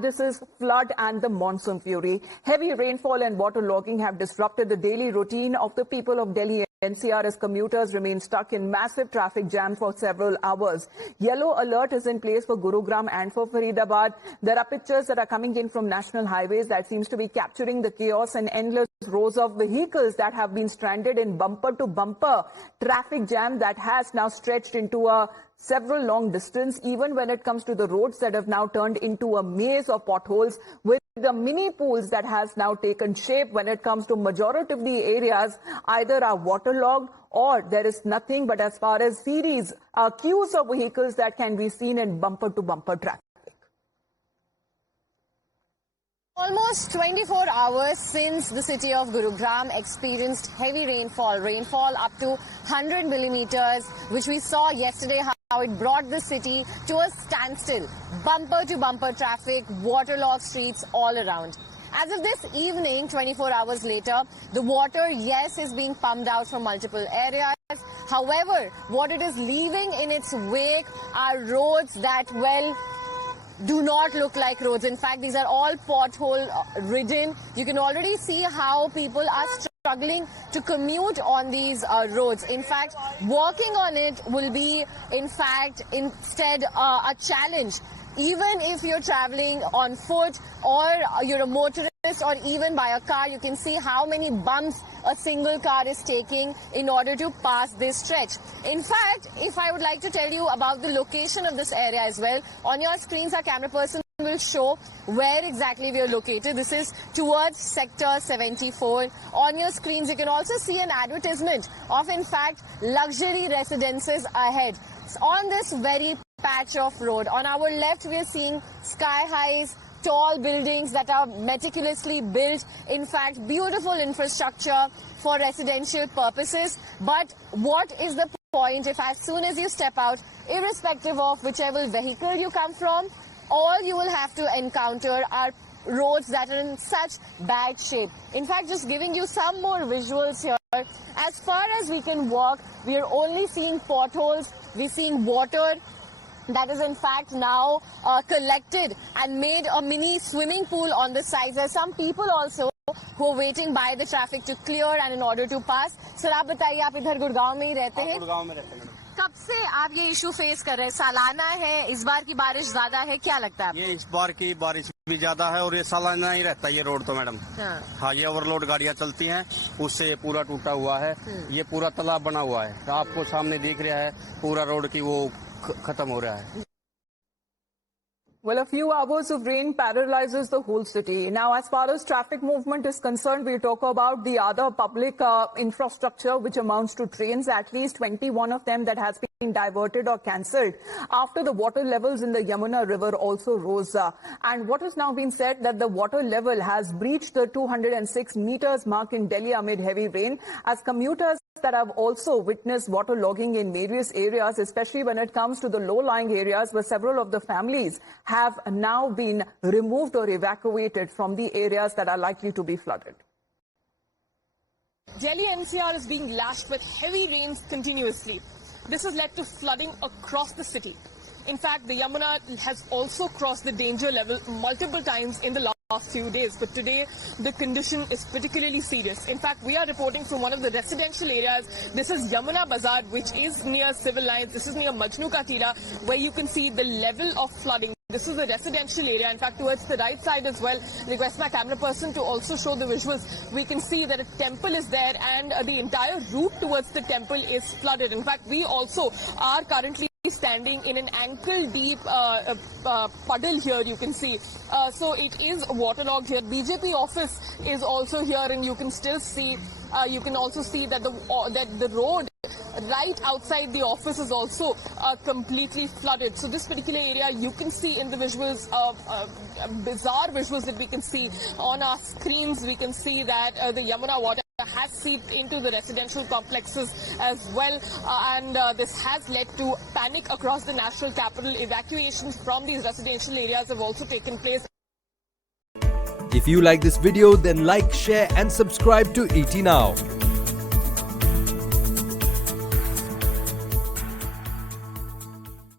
This is flood and the monsoon fury. Heavy rainfall and waterlogging have disrupted the daily routine of the people of Delhi NCR as commuters remain stuck in massive traffic jam for several hours. Yellow alert is in place for Gurugram and for Faridabad. There are pictures that are coming in from national highways that seems to be capturing the chaos and endless rows of vehicles that have been stranded in bumper-to-bumper traffic jam that has now stretched into a several long distance, even when it comes to the roads that have now turned into a maze of potholes, with the mini pools that has now taken shape. When it comes to majority of the areas, either are waterlogged or there is nothing but as far as series, queues of vehicles that can be seen in bumper-to-bumper traffic. Almost 24 hours since the city of Gurugram experienced heavy rainfall up to 100 millimeters, which we saw yesterday how it brought the city to a standstill. Bumper-to-bumper traffic, waterlogged streets all around. As of this evening, 24 hours later, the water, yes, is being pumped out from multiple areas. However, what it is leaving in its wake are roads that, well, do not look like roads. In fact, these are all pothole ridden. You can already see how people are struggling to commute on these roads. In fact, walking on it will be, in fact, instead a challenge. Even if you're traveling on foot or you're a motorist or even by a car, you can see how many bumps a single car is taking in order to pass this stretch. In fact, if I would like to tell you about the location of this area as well, on your screens our camera person will show where exactly we are located. This is towards Sector 74. On your screens you can also see an advertisement of, in fact, luxury residences ahead. On this very patch of road, on our left we are seeing sky highs, tall buildings that are meticulously built, in fact beautiful infrastructure for residential purposes. But what is the point if as soon as you step out, irrespective of whichever vehicle you come from, all you will have to encounter are roads that are in such bad shape. In fact, just giving you some more visuals here, as far as we can walk, we are only seeing potholes, we're seeing water that is in fact now collected and made a mini swimming pool on the sides. There are some people also who are waiting by the traffic to clear and in order to pass. Sir, आप बताइए, आप इधर गुड़गांव में ही रहते हैं? गुड़गांव में रहते हैं। कब से आप ये इशू फेस कर रहे हैं? सालाना है, इस बार की बारिश ज्यादा है, क्या लगता है? ये इस बार की बारिश भी ज्यादा है और ये सालाना ही रहता है ये रोड तो मैडम। हाँ, ये ओवरलोड गाड़ियाँ चलती हैं, उससे ये पूरा टूटा हुआ है। ये पूरा तालाब बना हुआ है, आपको सामने दिख रहा है, पूरा रोड की वो खत्म हो रहा है। Well, a few hours of rain paralyzes the whole city. Now, as far as traffic movement is concerned, we talk about the other public infrastructure, which amounts to trains, at least 21 of them that has been diverted or cancelled after the water levels in the Yamuna River also rose. And what has now been said that the water level has breached the 206 meters mark in Delhi amid heavy rain, as commuters that have also witnessed waterlogging in various areas, especially when it comes to the low-lying areas where several of the families have now been removed or evacuated from the areas that are likely to be flooded. Delhi NCR is being lashed with heavy rains continuously. This has led to flooding across the city. In fact, the Yamuna has also crossed the danger level multiple times in the last few days, but today the condition is particularly serious. In fact, we are reporting from one of the residential areas. This is Yamuna Bazaar, which is near civil lines. This is near Majnu Ka Tira, where you can see the level of flooding. This is a residential area. In fact, towards the right side as well, request my camera person to also show the visuals. We can see that a temple is there and the entire route towards the temple is flooded. In fact, we also are currently standing in an ankle-deep puddle here, you can see. So it is waterlogged here. BJP office is also here, and you can still see, you can also see that the road right outside the office is also completely flooded. So this particular area, you can see in the visuals, bizarre visuals that we can see on our screens. We can see that the Yamuna water has seeped into the residential complexes as well, and this has led to panic across the national capital. Evacuations from these residential areas have also taken place. If you like this video, then like, share and subscribe to ET Now.